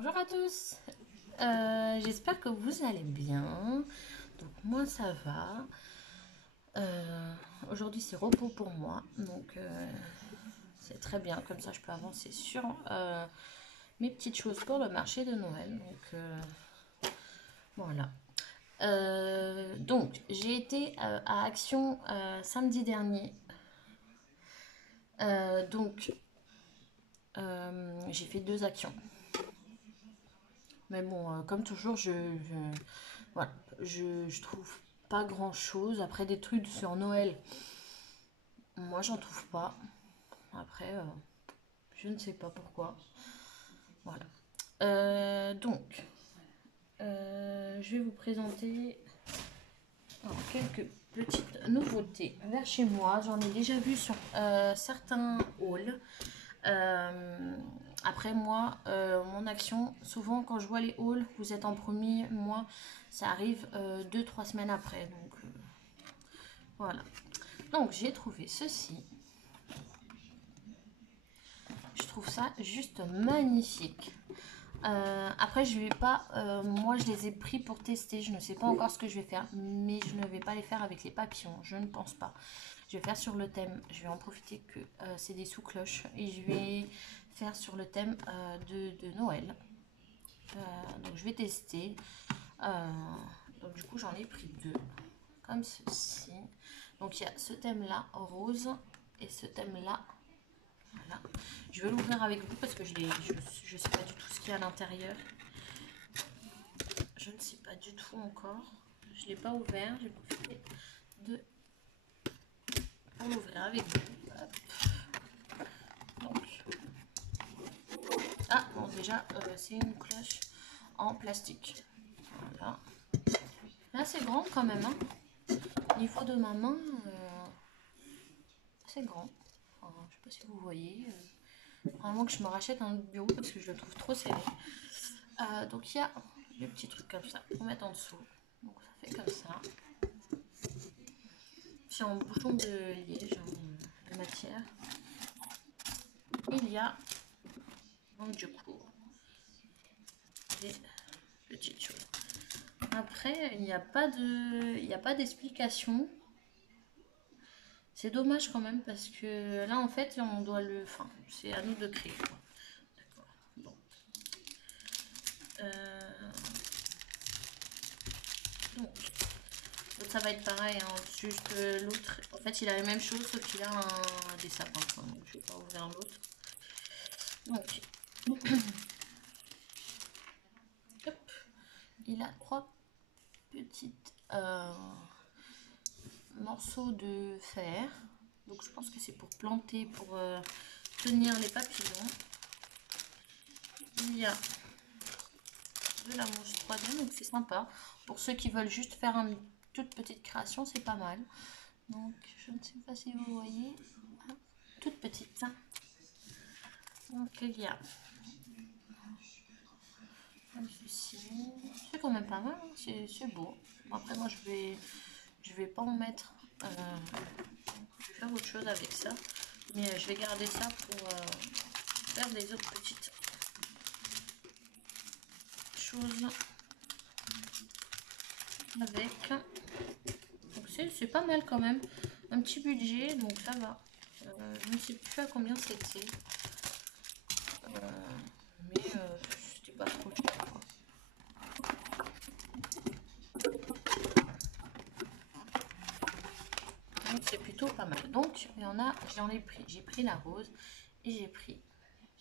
Bonjour à tous, j'espère que vous allez bien. Donc moi ça va. Aujourd'hui c'est repos pour moi, donc c'est très bien, comme ça je peux avancer sur mes petites choses pour le marché de Noël. Donc voilà. Donc j'ai été à Action samedi dernier. Donc j'ai fait 2 actions. Mais bon, comme toujours, voilà, je trouve pas grand chose. Après, des trucs sur Noël, moi j'en trouve pas. Après, je ne sais pas pourquoi. Voilà. Donc, je vais vous présenter quelques petites nouveautés vers chez moi. J'en ai déjà vu sur certains hauls. Euh, Après moi, mon action, souvent quand je vois les hauls, vous êtes en premier, moi, ça arrive 2-3 semaines après. Donc voilà. Donc j'ai trouvé ceci. Je trouve ça juste magnifique. Après, je vais pas. Moi, je les ai pris pour tester. Je ne sais pas encore ce que je vais faire, mais je ne vais pas les faire avec les papillons. Je ne pense pas. Je vais faire sur le thème. Je vais en profiter que c'est des sous-cloches et je vais faire sur le thème de Noël. Donc, je vais tester. Euh, donc, du coup, j'en ai pris 2 comme ceci. Donc, il y a ce thème-là rose et ce thème-là. Voilà. Je vais l'ouvrir avec vous parce que je ne sais pas du tout ce qu'il y a à l'intérieur. Je ne sais pas du tout encore. Je ne l'ai pas ouvert. J'ai profité de pour l'ouvrir avec vous. Hop. Donc, bon, déjà, c'est une cloche en plastique. Voilà. C'est assez grande quand même. Hein. Au niveau de ma main, c'est grand. Enfin, je ne sais pas si vous voyez. Vraiment que je me rachète un autre bureau parce que je le trouve trop serré. Donc il y a le petit truc comme ça pour mettre en dessous. Donc ça fait comme ça. C'est en bouchon de liège, de matière. Il y a donc du coup des petites choses. Après, il n'y a pas d'explication. C'est dommage quand même parce que là en fait on doit le. Enfin, c'est à nous de créer. D'accord. Bon. Donc, ça va être pareil, hein, juste l'autre. En fait, il a la même chose sauf qu'il a des sapins. Quoi, donc, je vais pas ouvrir l'autre. Donc, hop, il a 3 petites morceaux de fer. Donc, je pense que c'est pour planter, pour tenir les papillons. Il y a de la mousse 3D, donc c'est sympa. Pour ceux qui veulent juste faire une toute petite création, c'est pas mal. Donc, je ne sais pas si vous voyez. Toute petite. Donc, il y a comme ceci. C'est quand même pas mal, hein. C'est beau. Après, moi, je vais pas en mettre. Je vais faire autre chose avec ça. Mais je vais garder ça pour faire des autres petites choses avec. Donc, c'est pas mal quand même. Un petit budget, donc ça va. Je ne sais plus à combien c'était. Mais c'était pas trop cher, quoi. Donc c'est plutôt pas mal. Donc il y en a, j'en ai pris. J'ai pris la rose et j'ai pris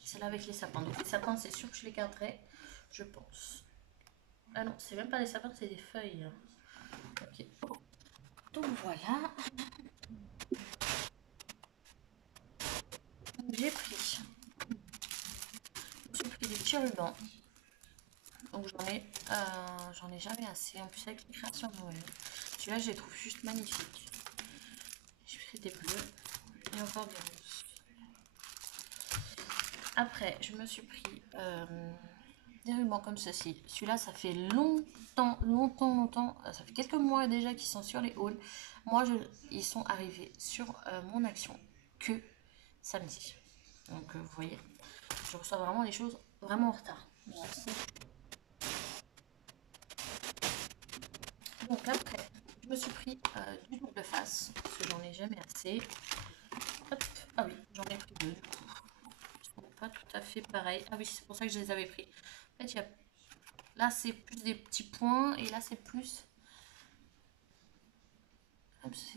celle avec les sapins. Donc les sapins, c'est sûr que je les garderai, je pense. Ah non, c'est même pas des sapins, c'est des feuilles. Ok. Donc voilà. J'ai pris des petits rubans. Donc j'en ai jamais assez. En plus avec les créations de Noël. Celui-là, je les trouve juste magnifiques. J'ai pris des bleus et encore des roses. Après, je me suis pris des rubans comme ceci. Celui-là, ça fait longtemps. Ça fait quelques mois déjà qu'ils sont sur les hauls. Moi, ils sont arrivés sur mon action que samedi. Donc, vous voyez, je reçois vraiment les choses vraiment en retard. Merci. Donc après, je me suis pris du double face, parce que j'en ai jamais assez. Hop. Ah oui, j'en ai pris deux du coup. Ils sont pas tout à fait pareils. Ah oui, c'est pour ça que je les avais pris. En fait, là c'est plus des petits points, et là c'est plus...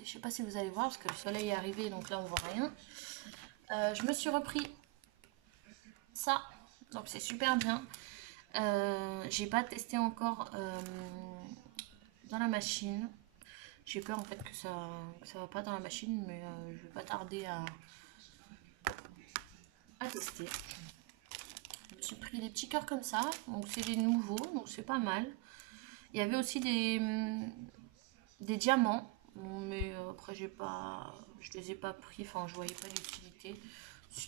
Je sais pas si vous allez voir, parce que le soleil est arrivé, donc là on voit rien. Je me suis repris ça, donc c'est super bien. J'ai pas testé encore dans la machine. J'ai peur en fait que ça va pas dans la machine, mais je vais pas tarder à tester. Je me suis pris des petits cœurs comme ça, donc c'est des nouveaux, donc c'est pas mal. Il y avait aussi des diamants, mais après je les ai pas pris, enfin je voyais pas l'utilité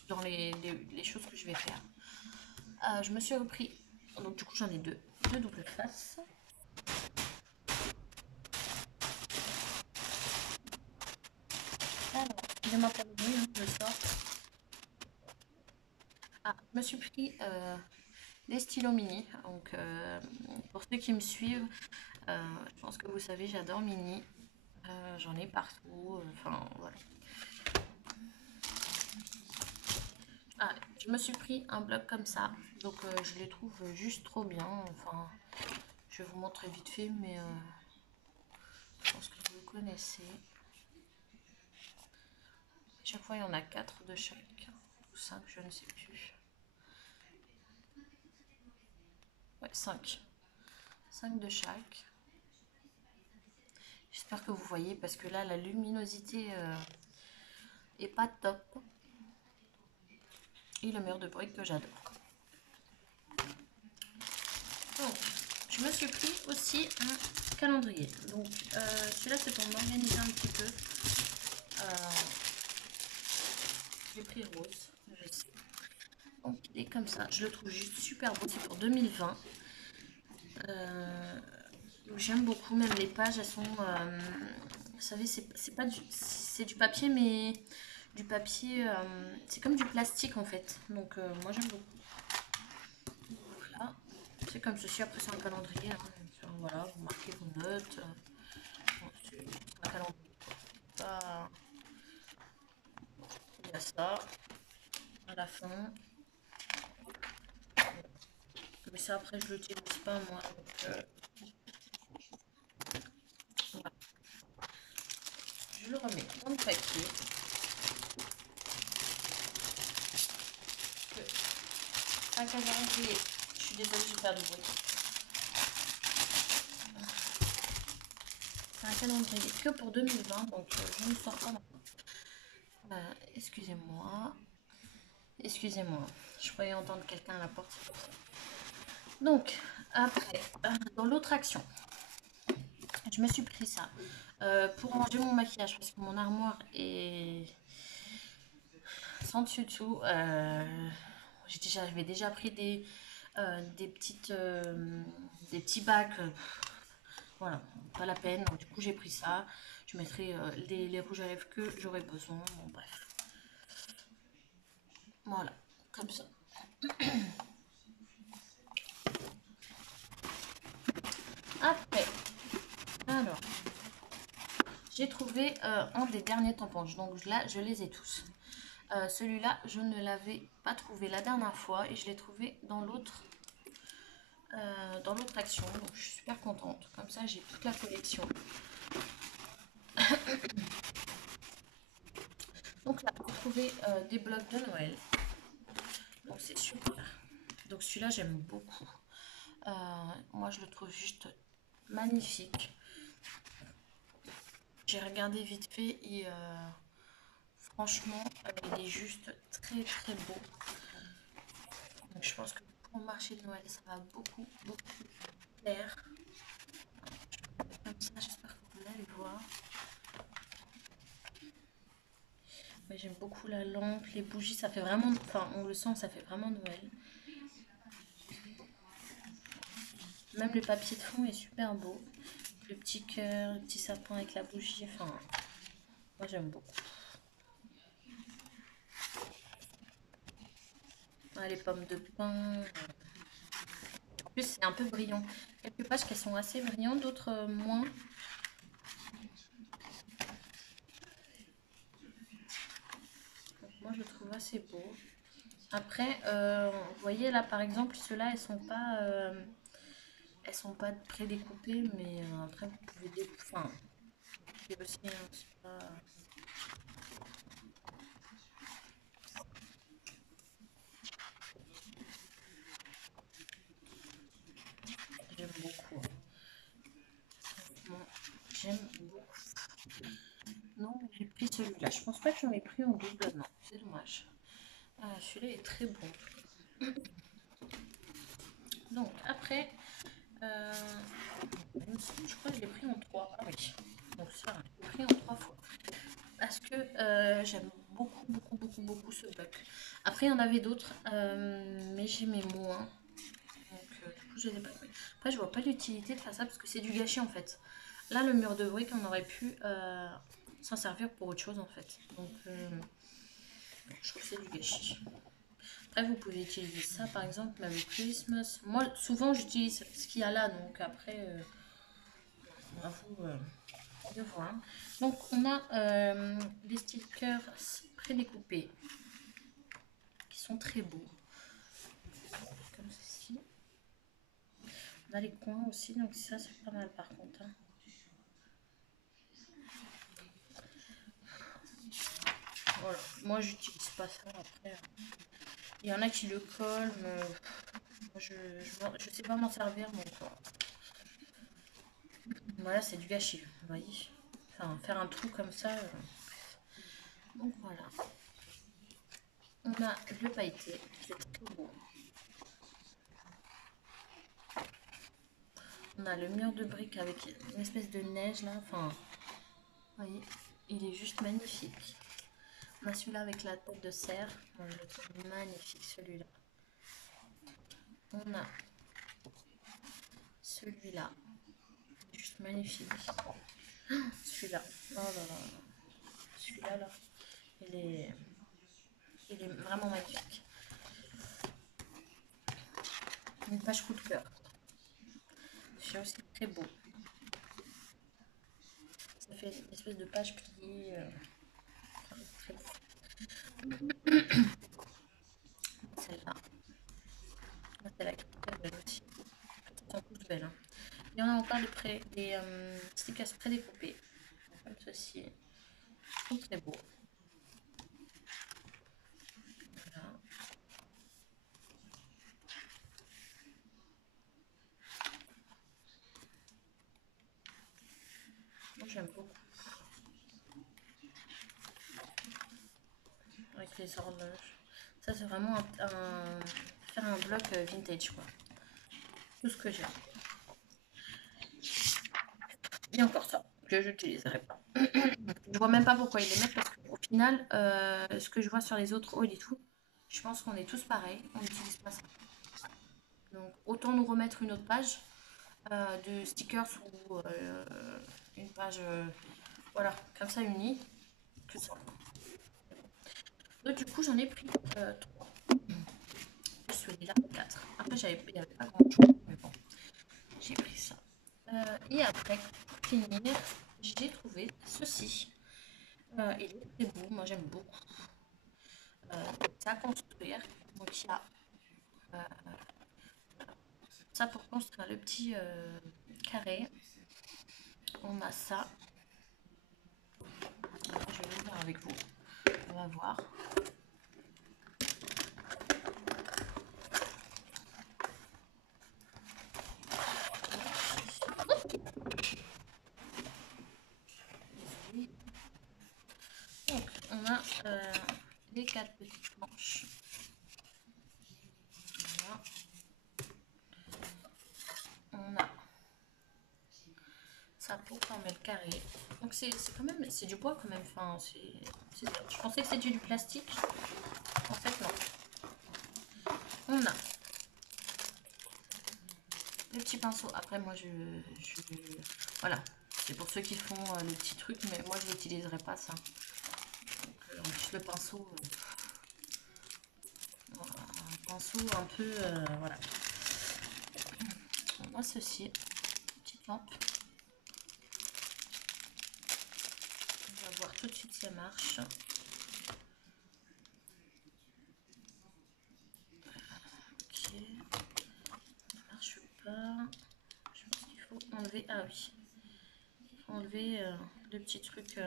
dans les choses que je vais faire. Je me suis repris, donc du coup j'en ai deux doubles faces. Alors, je m'appelle Louis, hein, je sors. Je me suis pris les stylos mini. Donc, pour ceux qui me suivent, je pense que vous savez, j'adore mini. J'en ai partout. Enfin, voilà. Je me suis pris un bloc comme ça. Donc, je les trouve juste trop bien. Enfin, je vais vous montrer vite fait, mais je pense que vous le connaissez. Chaque fois, il y en a 4 de chaque. Ou 5, je ne sais plus. Ouais, 5. 5 de chaque. J'espère que vous voyez parce que là la luminosité est pas top. Et le mur de briques que j'adore. Donc je me suis pris aussi un calendrier. Donc celui-là c'est pour m'organiser un petit peu. J'ai pris rose. Je sais. Donc il est comme ça. Je le trouve juste super beau. C'est pour 2020. J'aime beaucoup, même les pages, elles sont, vous savez, c'est pas c'est du papier, mais du papier, c'est comme du plastique en fait. Donc moi j'aime beaucoup. Voilà, c'est comme ceci. Après c'est un calendrier. Hein. Voilà, vous marquez vos notes. Bon, c'est un calendrier. Il y a ça à la fin. Mais ça après je l'utilise pas moi. Donc, voilà. Je le remets dans le papier. Un calendrier. Je suis désolée, je vais faire du bruit. C'est un calendrier que pour 2020, donc je ne sors pas maintenant. Excusez-moi. Excusez-moi. Je croyais entendre quelqu'un à la porte. Donc, après, dans l'autre action, je me suis pris ça pour ranger mon maquillage parce que mon armoire est sans dessus dessous. J'avais déjà pris des petits bacs. Voilà, pas la peine. Donc, du coup, j'ai pris ça. Je mettrai les rouges à lèvres que j'aurai besoin. Bon, bref. Voilà, comme ça. Après, alors, j'ai trouvé un des derniers tampons. Donc là, je les ai tous. Celui-là, je ne l'avais pas trouvé la dernière fois et je l'ai trouvé dans l'autre action. Donc je suis super contente. Comme ça, j'ai toute la collection. Donc là, vous trouvez des blocs de Noël. Donc c'est super. Donc celui-là, j'aime beaucoup. Moi, je le trouve juste magnifique. J'ai regardé vite fait et franchement, il est juste très très beau. Donc je pense que pour le marché de Noël, ça va beaucoup plaire. Comme ça, j'espère que vous allez voir. Mais j'aime beaucoup la lampe, les bougies, ça fait vraiment, enfin on le sent, ça fait vraiment Noël. Même le papier de fond est super beau. Le petit cœur, le petit sapin avec la bougie, enfin, moi j'aime beaucoup. Ah, les pommes de pin. plus, c'est un peu brillant. Quelques pages qui sont assez brillantes, d'autres moins. Donc, moi, je trouve assez beau. Après, vous voyez là, par exemple, ceux-là, elles sont pas prédécoupées, mais après, vous pouvez découper. Enfin, c'est aussi, hein, c'est pas... J'aime beaucoup. Franchement, j'aime beaucoup. Non, j'ai pris celui-là. Je pense pas que j'en ai pris en double. Non, c'est dommage. Ah, celui-là est très bon. Donc, après, euh, je crois que je l'ai pris en 3. Ah oui. Donc, ça, je l'ai pris en 3 fois. Parce que j'aime beaucoup, beaucoup, beaucoup, beaucoup ce bloc. Après, il y en avait d'autres, mais j'aimais moins. Donc, du coup, je les ai pas pris. Après, je vois pas l'utilité de faire ça parce que c'est du gâchis en fait. Là, le mur de briques, on aurait pu s'en servir pour autre chose en fait. Donc, je trouve que c'est du gâchis. Après, vous pouvez utiliser ça par exemple, Merry Christmas. Moi, souvent, j'utilise ce qu'il y a là. Donc, après, à vous de voir. Donc, on a des stickers prédécoupés qui sont très beaux. Comme ceci. On a les coins aussi, donc ça, c'est pas mal par contre. Hein. Voilà. Moi, j'utilise pas ça après. Il y en a qui le collent, mais moi, je sais pas m'en servir, donc voilà, c'est du gâchis, vous voyez. Enfin, faire un trou comme ça. Donc voilà. On a le pailleté, c'est très beau. On a le mur de briques avec une espèce de neige là. Enfin, vous voyez, il est juste magnifique. On a celui-là avec la tête de cerf. Moi, je le trouve magnifique celui-là. On a celui-là. Juste magnifique. Celui-là. Oh là là. Celui-là, là. Il est, il est vraiment magnifique. Une page coup de cœur. C'est aussi très beau. Ça fait une espèce de page pliée. Très beau. Celle-là. Celle-là qui est très belle aussi. Elles sont toutes belles. Hein. Il y en a encore des stickers prédécoupés. Comme ceci. Ils sont très beaux. Voilà. Moi j'aime beaucoup. Avec les horloges. Ça c'est vraiment faire un bloc vintage quoi. Tout ce que j'ai. Et encore ça, que je n'utiliserai pas. Je vois même pas pourquoi ils les mettent parce qu'au final, ce que je vois sur les autres hauls et tout, je pense qu'on est tous pareils, on n'utilise pas ça. Donc autant nous remettre une autre page de stickers ou une page, voilà, comme ça unie, que ça. Donc du coup j'en ai pris 3. Celui-là, 4. Après il n'y avait pas grand chose, mais bon, j'ai pris ça. Et après, pour finir, j'ai trouvé ceci. Il est très beau, moi j'aime beaucoup. C'est à construire. Donc il y a ça pour construire le petit carré. On a ça. Je vais l'ouvrir avec vous. On va voir. Donc on a les 4 petites manches. Voilà. On a ça pour former le carré. Donc c'est quand même, c'est du bois quand même. Enfin, je pensais que c'était du plastique. En fait non. On a le petit pinceau. Après moi voilà. C'est pour ceux qui font le petit truc, mais moi je n'utiliserai pas ça. Donc, en plus le pinceau, un pinceau un peu voilà. aura ceci, petite lampe. On va voir tout de suite si elle marche. Ok, ça marche pas. Je pense qu'il faut enlever. Ah oui, il faut enlever le petit truc.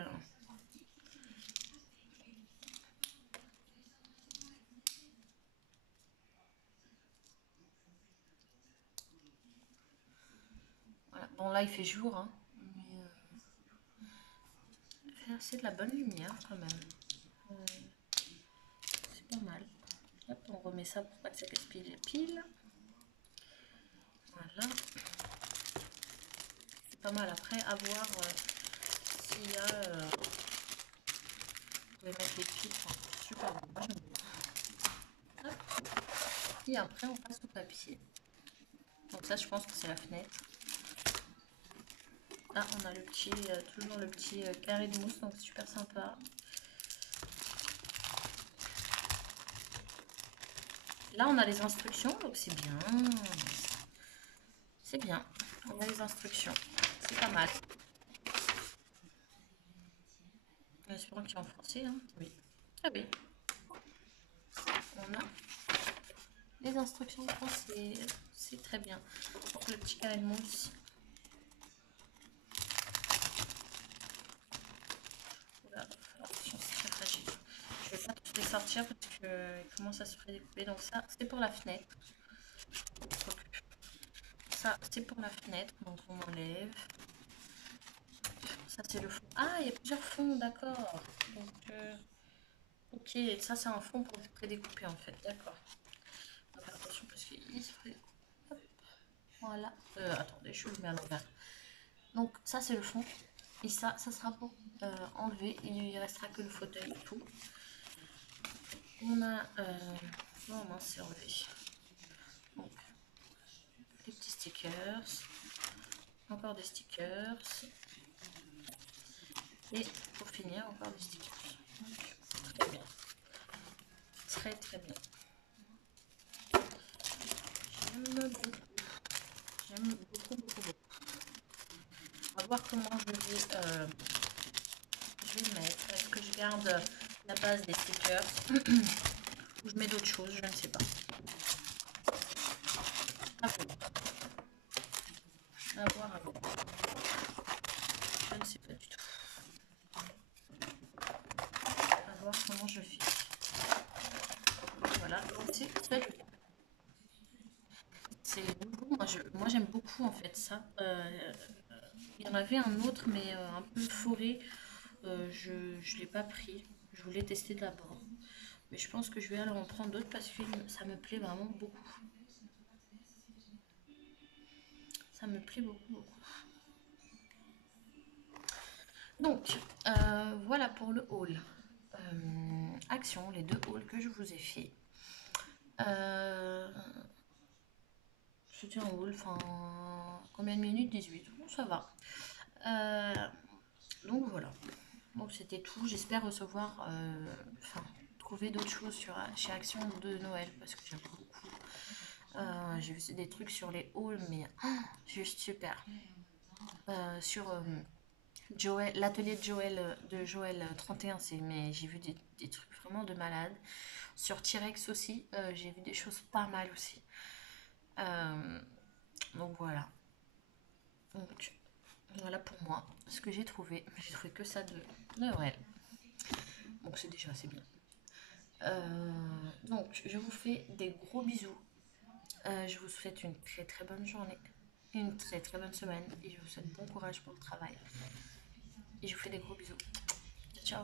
Voilà. Bon là il fait jour, hein, mais il fait assez de la bonne lumière quand même. C'est pas mal. Hop, on remet ça pour pas que ça gaspille les piles. Voilà. C'est pas mal. Après, à voir s'il y a... vous pouvez mettre les piles. Enfin, super bon. Moi, j'aime beaucoup. Hop. Et après, on passe au papier. Donc ça, je pense que c'est la fenêtre. Là, on a le petit, toujours le petit carré de mousse. Donc, super sympa. Là, on a les instructions. Donc, c'est bien. C'est bien. On a les instructions. C'est pas mal. Espérons qu'il est en français. Hein. Oui. Ah oui. On a les instructions en français. C'est très bien. Donc, le petit carré de mousse. Oula, attention, c'est très fragile. Je vais pas tous les sortir parce qu'il commence à se découper. Donc ça, c'est pour la fenêtre. Ça, c'est pour la fenêtre. Donc on enlève. Ça, c'est le fond. Ah, il y a plusieurs fonds, d'accord. Donc, ok, ça, c'est un fond pour prédécouper en fait. D'accord. On va faire attention parce qu'il se fait... Voilà. Attendez, je le mets à l'envers. Donc ça, c'est le fond. Et ça sera pour enlever. Il ne restera que le fauteuil et tout. On a... non, mince, c'est enlevé. Donc, des petits stickers. Encore des stickers. Et pour finir, encore des stickers. Donc, très bien. Très très bien. J'aime beaucoup. J'aime beaucoup, beaucoup, beaucoup. On va voir comment je vais mettre. Est-ce que je garde la base des stickers ou je mets d'autres choses, je ne sais pas. À voir. À voir, à voir. Je ne sais pas du tout. À voir comment je fais. Voilà, c'est nouveau. Moi j'aime beaucoup en fait ça. Il y en avait un autre mais un peu foré. Je ne l'ai pas pris. Je voulais tester d'abord. Mais je pense que je vais aller en prendre d'autres parce que ça me plaît vraiment beaucoup. Ça me plaît beaucoup, beaucoup. Donc, voilà pour le haul. Action, les deux hauls que je vous ai fait. C'était un haul, enfin, combien de minutes? 18. Bon, ça va. Donc voilà. Donc c'était tout. J'espère recevoir, enfin, trouver d'autres choses chez Action de Noël parce que j'aime beaucoup. J'ai vu des trucs sur les hauls, mais juste super. Sur Joël, l'atelier de Joël 31, mais j'ai vu des trucs vraiment de malade. Sur T-Rex aussi, j'ai vu des choses pas mal aussi. Euh, donc voilà. Donc voilà pour moi ce que j'ai trouvé. J'ai trouvé que ça de Noël. Donc c'est déjà assez bien. Donc je vous fais des gros bisous. Je vous souhaite une très très bonne journée, une très très bonne semaine et je vous souhaite bon courage pour le travail. Et je vous fais des gros bisous. Ciao.